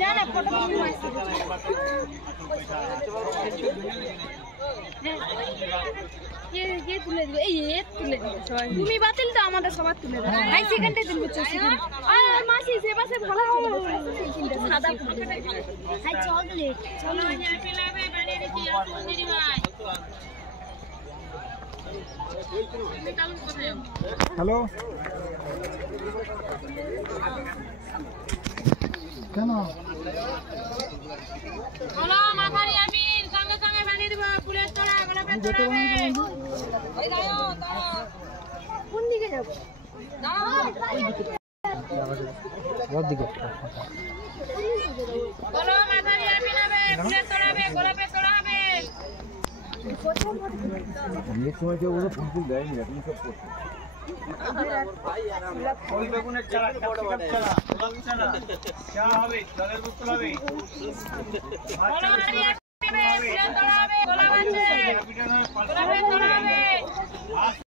জানা ফটো তুলে মারছে ये তুলে দিবে এই তুলে দিবে সবাই তুমি বাতিল তো আমাদের সবার তুলে দাও হাই সেকেন্ডে দিন বুঝছো সেকেন্ড আর মাসি সে পাশে ভালো সেকেন্ডে সাদা হাই চকলেট চলো পিলাবে বানিয়ে দিছি আসুন দিদি ভাই হ্যালো কেন হলো মাথারি আমিন সঙ্গে সঙ্গে বানিয়ে দিব ফুলের তোড়া গোলাপের তোড়া ওই দাও কোন দিকে যাব ওর দিকে হলো মাথারি আমিন হবে ফুলের তোড়া হবে গোলাপের তোড়া হবে অনেক সময় কেউ ওরা ফুল দেয়নি এখন সব করছে ওই বেগুনের চারা ক্যাপসিকাম চারা গোলাপ চারা চা হবে জলের বোতল হবে হলো মাথারি আমিন ফুলের তোড়া হবে গোলাপ আছে গোলাপের তোড়া হবে